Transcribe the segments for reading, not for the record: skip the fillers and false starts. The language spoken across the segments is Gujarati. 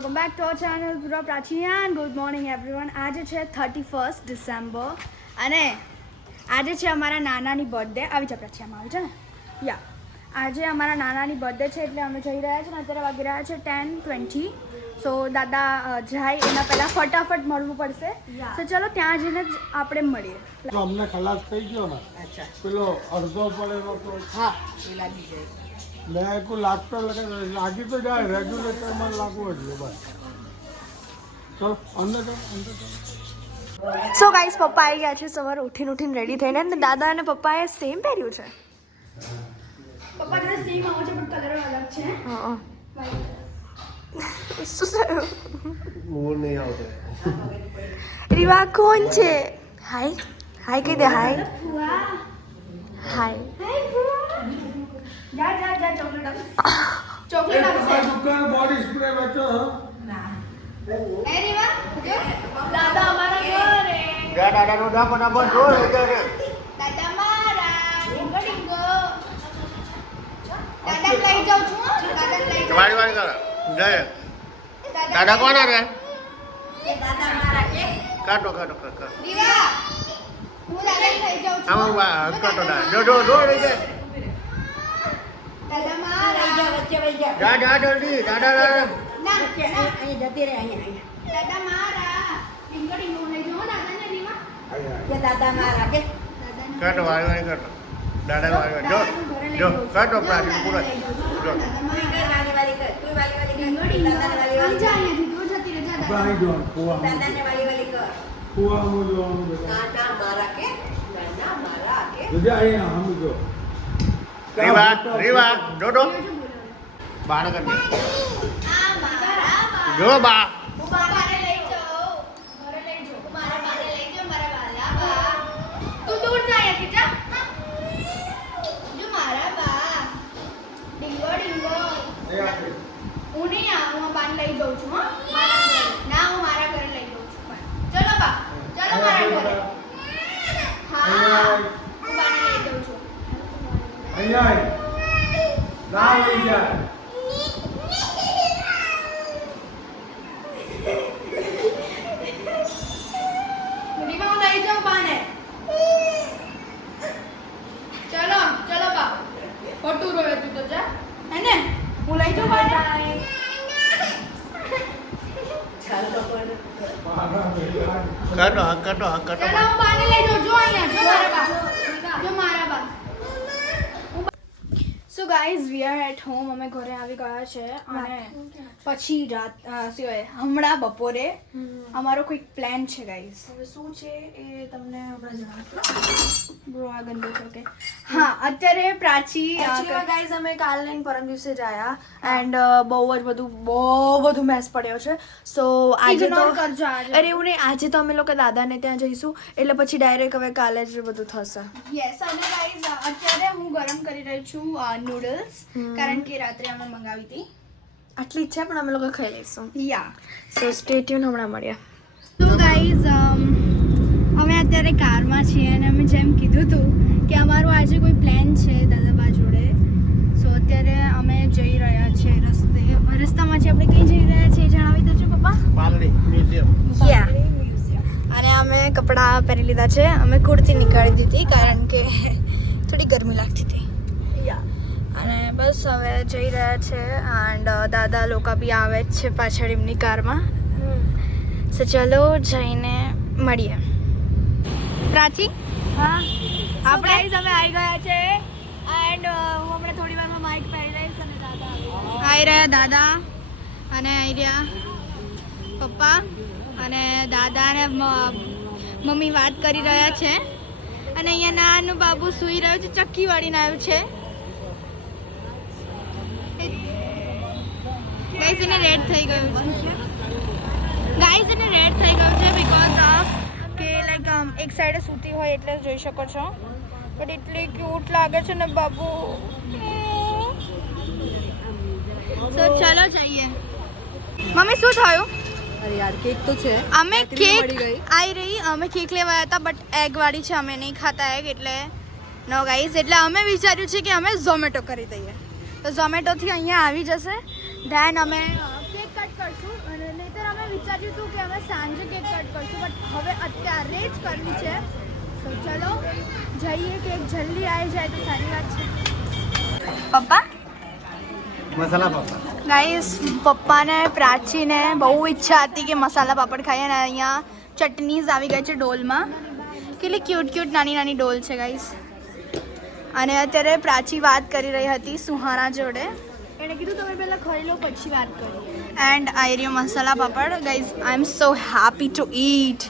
welcome back to our channel Pura Prachi and good morning everyone. આજે છે 31st ડિસેમ્બર અને આજે છે અમારા નાનાની બર્થડે. આવી જા પ્રાચીમાં આવી જા ને યા આજે અમારા નાનાની બર્થડે છે એટલે અમે જઈ રહ્યા છીએ ને અત્યારે વાગી રહ્યા છે 10:20. સો દાદા જાય એના પહેલાં ફટાફટ મળવું પડશે. તો ચલો ત્યાં જઈને જ આપણે મળીએ. અમને ખલાસ થઈ ગયો ને પેલો અડધો પડેલો તો હા એ લાગી જાય મેં કોઈ લાગતો લાગી તો જાય રેગ્યુલેટરમાં લાગવું એટલે બસ ચલો અંદર સો ગાઈસ પપ્પા આવી ગયા છે સવારે ઉઠીને રેડી થઈને અને દાદા અને પપ્પાએ સેમ પહેર્યું છે. પપ્પા જોડે સેમ આવો છે પણ કલર અલગ છે. હા શું થયું? મૂળ નહીં આવતો. રીવા કોણ છે? હાય હાય કહી દે હાય હાય. જા જા જા ચોકલેટ આપશે. દુકાન બોડી સ્પ્રે વેચો એ રીવા જો દાદા અમારા ઘરે. જા દાદાનો ડાકો ના બંધ જો દાદા મારા ડિંગો ડિંગો. દાદા લઈ જાઉં છું. દાદા લઈ જાઉં. વાળી કરો જય દાદા કોણ રે એ દાદા મારા કે કાટો રીવા હું દાદા લઈ જાઉં છું. આમાં કાટો દા જો રહી જાય દાદા મારા વચ્ચે વહી જા જા જલ્દી દાદા ના અહીં જતી રહે અહીંયા દાદા મારા ડિંગો ડિંગો લઈ જાઉં દાદા ને રીવા. કે દાદા મારા કે દાદા કાટો વાળી કાટો દાદા વાળી જો કાટો પ્રાચી પૂરા જો વાલી કર તું વાલી ડિંગો કર ડિંગો દાદાને વાલી આમ જા અહીંયાથી દૂર જતી રહે જા દાદા. આવી જવાનું કુવા દાદાને વાલી કર કુવાનું જોવાનું બેટા દાદા મારા કે દાદા મારા કે બધા અહીંયા આમ જો રીવા જોડો બાણ કરી આ મારા બા. જો બા હું બાબાને લઈ જાઉં. ઘરે લઈ જાઉં. હું મારા બાને લઈ જાઉં મારા વાલા બા. તું દૂર જા અહીંયાથી જા. જો મારા બા. ડિંગો ડિંગો. હું નહીં આવું હું બાને લઈ જાઉં છું હો. મારા ઘરે. ના હું મારા ઘરે લઈ જાઉં છું પણ. ચલો બા ચલો મારા ઘરે. હા હું બાને લઈ જાઉં છું. અહીંયા ના લઈ જાય રીવા હું લઈ જાઉં બાને. ચલો ચલો બા. ખોટું રોવે તું તો જા. હે ને હું લઈ જાઉં બાને. ચાલ તો પણ કાટો ચલો હું બાને લઈ જાઉં. જો અહીંયા જો મારા બા. જો મારા બા. So guys we are at home. અમે ઘરે આવી ગયા છે અને પછી રાત સિવાય હમણાં બપોરે અમારો કોઈક પ્લાન છે ગાઈઝ. હવે શું છે એ તમને હમણાં જણાવશું બ્રો આ ગંદો છે ઓકે. હા અત્યારે પ્રાચી એકચ્યુઅલી ગાઈઝ અમે કાલ ને પરમ દિવસે જ આયા એન્ડ બહુ બધું મેસ પડ્યો છે સો આજે તો ઇગ્નોર કરજો આજે. અરે એવું નહીં આજે તો અમે લોકો દાદાને ત્યાં જઈશું એટલે પછી ડાયરેક્ટ હવે કાલે જ બધું થશે યસ અને ગાઈઝ અત્યારે હું ગરમ કરી રહી છું નૂડલ્સ કારણ કે રાત્રે અમે મંગાવી હતી. આટલી જ છે પણ અમે લોકો ખાઈ લઈશું યા સો સ્ટે ટ્યુન હમણાં મળ્યા તો ગાઈઝ અમે અત્યારે કારમાં છીએ અને અમે જેમ કીધું હતું કે અમારું આજે કોઈ પ્લાન છે દાદાબા જોડે. સો અત્યારે અમે જઈ રહ્યા છીએ રસ્તામાંથી આપણે કઈ જઈ રહ્યા છીએ જણાવી દેજો પપ્પા. પાલડી મ્યુઝિયમ અને અમે કપડાં પહેરી લીધા છે અમે કુર્તી નીકાળી દીધી કારણ કે થોડી ગરમી લાગતી હતી અને બસ હવે જઈ રહ્યા છે એન્ડ દાદા લોકો બી આવે જ છે પાછળ એમની કારમાં સો ચલો જઈને મળીએ પ્રાચી હા આપણે અમે આવી ગયા છે એન્ડ હું હમણાં થોડી વારમાં માઇક પહેરી લઈશ અને દાદા આવી રહ્યા દાદા અને આવી રહ્યા પપ્પા અને દાદા અને મમ્મી વાત કરી રહ્યા છે અને અહીંયા નાનું બાબુ સૂઈ રહ્યો છે ચક્કી વાળીને આવ્યું છે. ગાઈસ એને રેડ થઈ ગયું છે બીકોઝ ઓફ કે લાઈક એક સાઈડે સૂતી હોય એટલે જોઈ શકો છો બટ એટલી ક્યુટ લાગે છે ને બાબુ. તો ચલો જઈએ. મમ્મી શું થયું? અરે યાર કેક તો છે અમે કેક આવી રહી અમે કેક લેવા આવ્યા હતા બટ એગ વાળી છે અમે નહીં ખાતા એગ એટલે નો ગાઈઝ એટલે અમે વિચાર્યું છે કે અમે ઝોમેટો કરી દઈએ તો ઝોમેટોથી અહીંયા આવી જશે ધેન અમે કેક કટ કરશું વિચાર્યું હતું કે અમે સાંજે કેક કટ કરશું બટ હવે અત્યારે જ કરવી છે. તો ચલો જઈએ કેક જલ્દી આવી જાય તો સારી વાત છે. પપ્પા મસાલા પાપડ ગાઈસ પપ્પાને પ્રાચીને બહુ ઈચ્છા હતી કે મસાલા પાપડ ખાઈએ અને અહીંયા ચટનીઝ આવી ગઈ છે ડોલમાં. કેટલી ક્યુટ ક્યુટ નાની નાની ડોલ છે ગાઈસ. અને અત્યારે પ્રાચી વાત કરી રહી હતી સુહાના જોડે. એણે કીધું તમે પહેલાં ખાઈ લો પછી વાત કરીએ. એન્ડ આ રહ્યો masala papad guys. I am so happy to eat.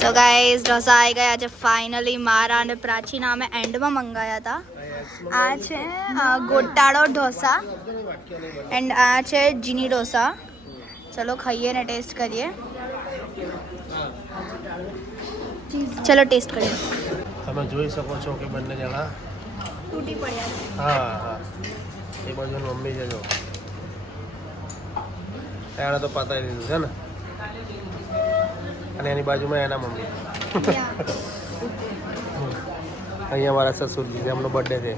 So guys dosa આવી ગયા છે ફાઇનલી. મારા અને પ્રાચીના અમે એન્ડમાં મંગાવ્યા હતા. આ છે ગોટાળો ઢોસા એન્ડ આ છે જીની ઢોસા. ચલો ખાઈએ ને ટેસ્ટ કરીએ. ચલો ટેસ્ટ કરીએ. તમે જોઈ શકો છો કે બંને જણા તૂટી પડ્યા. હા હા એ બાજુ મમ્મી છે જો એણે તો પતાવી દીધું છે ને અને એની બાજુમાં એના મમ્મી. અહીંયા મારા સસુરજી છે એમનો બર્થડે છે.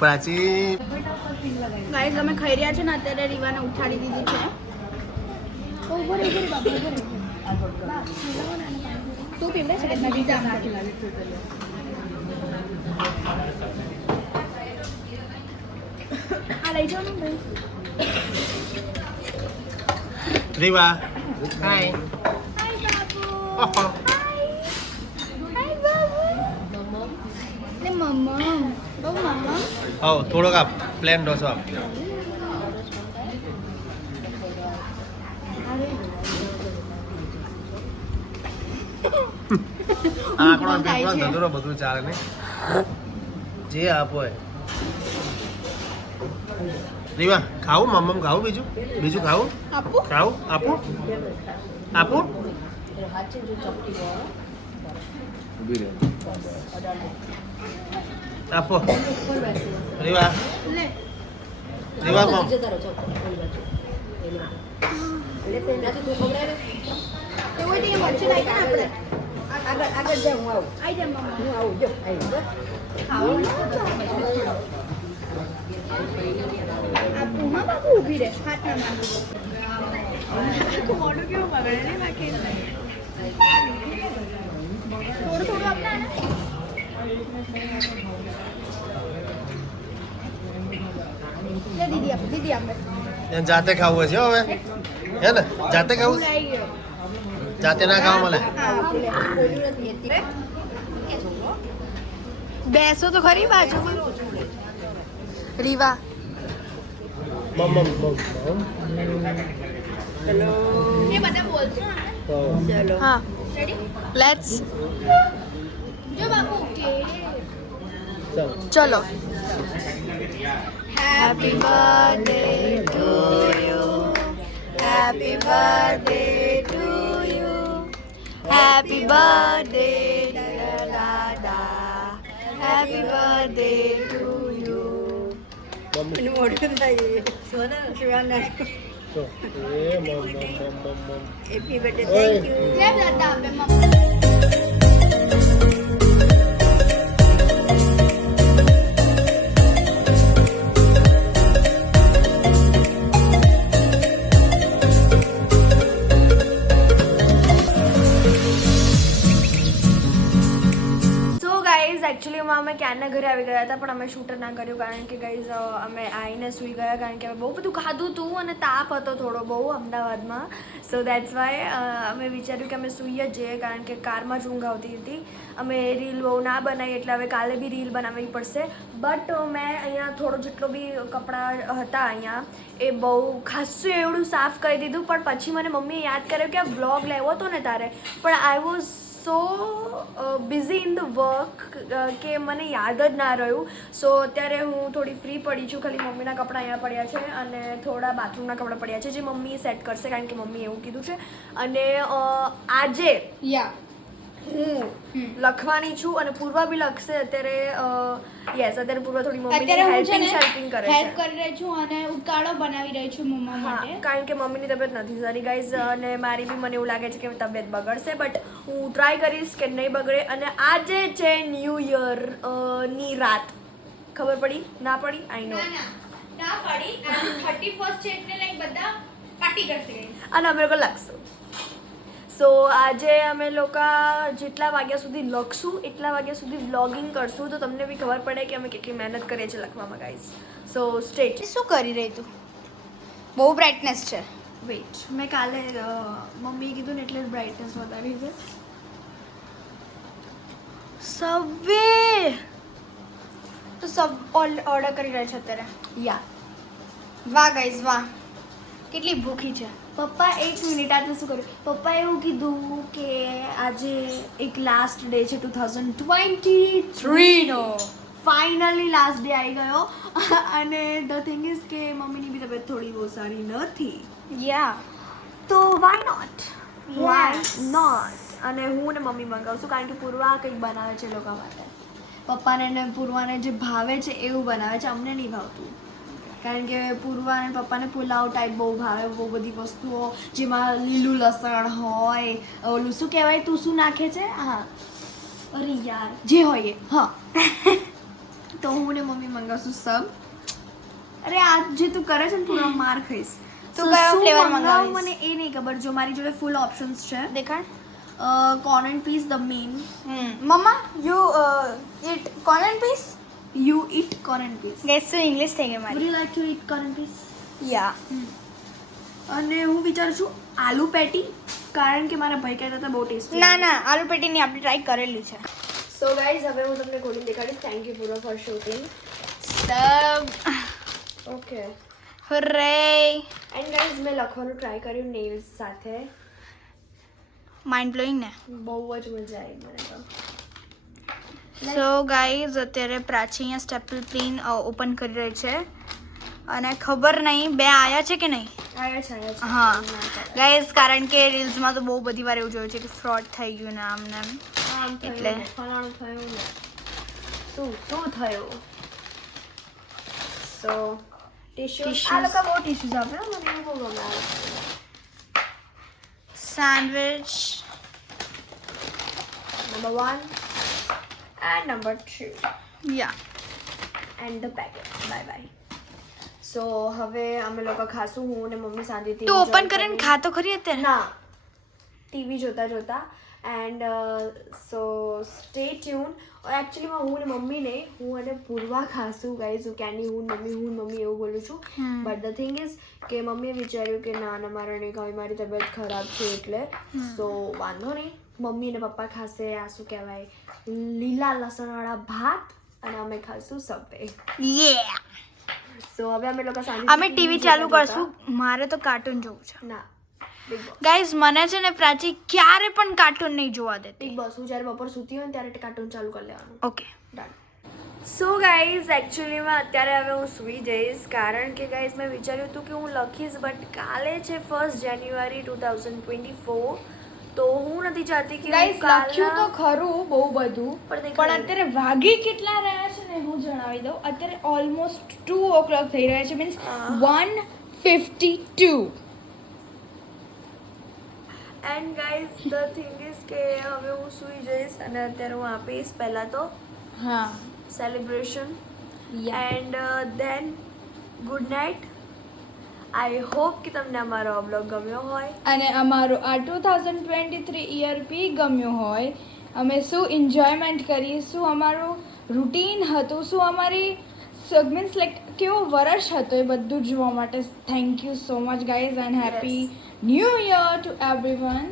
પ્રાચી ગાઈસ અમે ખાઈ રહ્યા છે ને અત્યારે રીવાને ઉઠાડી દીધી છે. તું પીવડે છે કે નથી જામ આ લઈ જાઓ ને ભાઈ. રીવા હાય હાય બાબુ. ઓહો હાય બાબુ. ને મમ્મા બહુ મમ્મા. આવો થોડોક આપ પ્લેન ઢોસો આપ. આંકડો પેપડો ધંધો બધું ચાલે ને જે આપો એ. રીવા ખાવું મમ્મ ખાવું બીજું બીજું ખાવું આપું ખાવું આપું આપું આપો રીવા લે. રીવા મમ એવું નહીં વચ્ચે લાગી ને આપણે આગળ જાઉં હું આવું આવી જા મમ્મા હું આવું જો આપું હા બાબુ ઊભી રહે હાથ ના મારું. મોઢું કેવું બગડે ને બાકી થોડું થોડું આપના ને. લે દીદી આપે દીદી આપે. એને જાતે ખાવું છે હવે હે ને જાતે ખાવું આવી ગયો. જાતે ના ખાવા મળે. બેસો તો ખરી બાજુ. રીવા મમ એ બધા બોલશો ચલો હા લેટ્સ જો બાબુ કે ચલો. Happy birthday to you happy birthday to you happy birthday દાદા happy birthday to you. Happy birthday thank you. લે દાદા આપે મમ્મી. એકચ્યુઅલીમાં અમે ક્યારના ઘરે આવી ગયા હતા પણ અમે શૂટ ના કર્યું કારણ કે ગાઈઝ અમે આવીને સૂઈ ગયા કારણ કે અમે બહુ બધું ખાધું હતું અને તાપ હતો થોડો બહુ અમદાવાદમાં. સો દેટ્સ વાય અમે વિચાર્યું કે અમે સૂઈ જ જઈએ કારણ કે કારમાં જ ઊંઘ આવતી હતી. અમે રીલ બહુ ના બનાવી એટલે હવે કાલે બી રીલ બનાવવી પડશે. બટ મેં અહીંયા થોડો જેટલો બી કપડાં હતા અહીંયા એ બહુ ખાસું એવડું સાફ કરી દીધું પણ પછી મને મમ્મીએ યાદ કર્યું કે આ બ્લોગ લેવો હતો ને તારે પણ I was so busy in the work કે મને યાદ જ ના રહ્યું. સો અત્યારે હું થોડી ફ્રી પડી છું. ખાલી મમ્મીના કપડાં અહીંયા પડ્યા છે અને થોડા બાથરૂમના કપડાં પડ્યા છે જે મમ્મી સેટ કરશે કારણ કે મમ્મીએ એવું કીધું છે. અને આજે હું લખવાની છું અને પૂર્વા બી લખશે અત્યારે. યસ અત્યારે પૂર્વા થોડી મમ્મીની હેલ્પિંગ કરે છે. હેલ્પ કરી રહી છું અને ઉકાળો બનાવી રહી છું મમ્મા માટે કારણ કે મમ્મીની તબિયત નથી સારી ગાઈઝ અને મારી બી મને એવું લાગે છે કે તબિયત બગડશે બટ હું ટ્રાય કરીશ કે નહીં બગડે. અને આજે છે ન્યૂ યર ની રાત ખબર પડી ના પડી આઈ નો. ના પડી. અને 31st છે એટલે લાઈક બધા પાર્ટી કરશે guys. અને અમે લોકો લખશું. સો આજે અમે લોકો જેટલા વાગ્યા સુધી લખશું એટલા વાગ્યા સુધી વ્લોગિંગ કરશું તો તમને બી ખબર પડે કે અમે કેટલી મહેનત કરીએ છીએ લખવામાં ગાઈસ. સો સ્ટેટ. શું કરી રહી તું? બહુ બ્રાઇટનેસ છે. વેઇટ મેં કાલે મમ્મીએ કીધું ને એટલે બ્રાઇટનેસ વધારી છે. સબવે તો સબ ઓર્ડર કરી રહ્યા છે અત્યારે. યા વાહ ગાઈસ વાહ, કેટલી ભૂખી છે. પપ્પા એક મિનિટ આજે શું કર્યું? પપ્પા એવું કીધું કે આજે એક લાસ્ટ ડે છે 2023 નો. ફાઇનલી લાસ્ટ ડે આવી ગયો અને ધ થિંગ ઇઝ કે મમ્મીની બી તબિયત થોડી બહુ સારી નથી. યા તો વાય નોટ, વાય નોટ. અને હું ને મમ્મી મંગાવશું કારણ કે પૂર્વા કંઈક બનાવે છે લોકો માટે. પપ્પાને ને પૂર્વાને જે ભાવે છે એવું બનાવે છે, અમને નહીં ભાવતું. કારણ કે પૂર્વા અને પપ્પાને પુલાવ ટાઈપ બહુ ભાવે, બહુ બધી વસ્તુઓ જેમાં લીલું લસણ હોય, ઓલું શું કહેવાય, તું શું નાખે છે? હા અરે યાર જે હોય એ. હા તો હું ને મમ્મી મંગાવશું સબ. અરે આ જે તું કરે છે ને પૂરા માર ખાઈશ. તો કયો ફ્લેવર મંગાવું મને એ નહીં ખબર. જો મારી જોડે ફૂલ ઓપ્શન્સ છે. દેખાડ. corn and peas the main. Mamma you eat corn and peas? You eat corn and peas. Guys, so English થઈ ગઈ મારી. Would you like to eat corn and peas? Yeah. અને હું વિચારું છું આલુ પેટી, કારણ કે મારા ભાઈ કહેતા હતા બહુ ટેસ્ટી. ના ના, આલુ પેટીની આપણે ટ્રાય કરેલી છે. સો ગાઈઝ હવે હું તમને ખોલીને દેખાડીશ. થેન્ક યુ પૂરો ફોર શૂટિંગ સબ. Okay hooray. એન્ડ ગાઈઝ મેં લખવાનું ટ્રાય કર્યું નેલ્સ સાથે. માઇન્ડ બ્લોઈંગ ને, બહુ જ મજા આવી મને તો. સો ગાઈઝ અત્યારે પ્રાચી અહીંયા સ્ટેપલ પ્લેન ઓપન કરી રહી છે અને ખબર નહીં બે આયા છે કે નહીં. આયા છે. હા ગાઈઝ, કારણ કે રીલ્સમાં તો બહુ બધી વાર એવું જોયું છે કે ફ્રોડ થઈ ગયું ને આમ ને આમ, એટલે ફલાણું થયું ને શું થયું. સો ટીશ્યુઝ આ લોકો બહુ ટીશ્યુઝ આપે મને બહુ ગમે. Sandwich number 1 and number 2. Yeah. And the packet. Bye bye. So હવે અમે લોકો ખાશું. હું ને મમ્મી સાંજેથી. તું ઓપન કરીને ખા તો ખરી અત્યારે. ના, ટીવી જોતા જોતા. And so stay tune. એકચ્યુઅલીમાં હું ને મમ્મી નહીં, હું અને પૂર્વા ખાશું ગાઈઝ. હું ક્યાંની હું મમ્મી એવું બોલું છું. બટ ધ થિંગ ઇઝ કે મમ્મીએ વિચાર્યું કે ના ના મારે નહીં ખાવી, મારી તબિયત ખરાબ છે એટલે. સો વાંધો નહીં, મમ્મી અને પપ્પા ખાશે આ શું કહેવાય લીલા લસણવાળા ભાત અને અમે ખાશું સબવે. યે. સો હવે અમે લોકો સાંજે અમે ટીવી ચાલુ કરશું. મારે તો કાર્ટૂન જોવું છે. ના ગાઈઝ, મને છે ને પ્રાચી ક્યારે પણ કાર્ટૂન નહીં જોવા દેતી. બિગ બોસ હું જ્યારે બપોર સૂતી હોય ને ત્યારે કાર્ટૂન ચાલુ કરી લેવાનું. Okay done. સો ગાઈઝ એકચ્યુઅલીમાં અત્યારે હવે હું સૂઈ જઈશ કારણ કે ગાઈઝ મેં વિચાર્યું હતું કે હું લખીશ, બટ કાલે છે 1 જાન્યુઆરી 2024. તો હું નથી ચાહતી કે ગાઈઝ લખ્યું તો ખરું બહુ બધું, પણ અત્યારે વાગી કેટલા રહ્યા છે ને હું જણાવી દઉં. અત્યારે ઓલમોસ્ટ 2 o'clock થઈ રહ્યા છે, means 1:52. And guys the thing is કે હવે હું સૂઈ જઈશ અને અત્યારે હું આપીશ પહેલાં તો હા celebration and then good night. I hope કે તમને અમારો બ્લોગ ગમ્યો હોય અને અમારો આ 2023 યર બી ગમ્યો હોય. અમે શું એન્જોયમેન્ટ કરી, શું અમારું રૂટીન હતું, શું અમારી મીન્સ લાઈક કેવો વર્ષ હતો એ બધું જોવા માટે thank you so much guys and happy new year to everyone.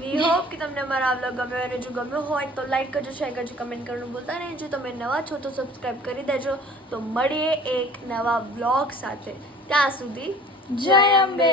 We hope કે તમને અમારા બ્લોગ ગમ્યો અને જો ગમ્યો હોય તો લાઈક કરજો, શેર કરજો, કમેન્ટ કરવાનું ભૂલતા નહીં. જો તમે નવા છો તો સબસ્ક્રાઈબ કરી દેજો. તો મળીએ એક નવા બ્લોગ સાથે. ત્યાં સુધી જય અંબે.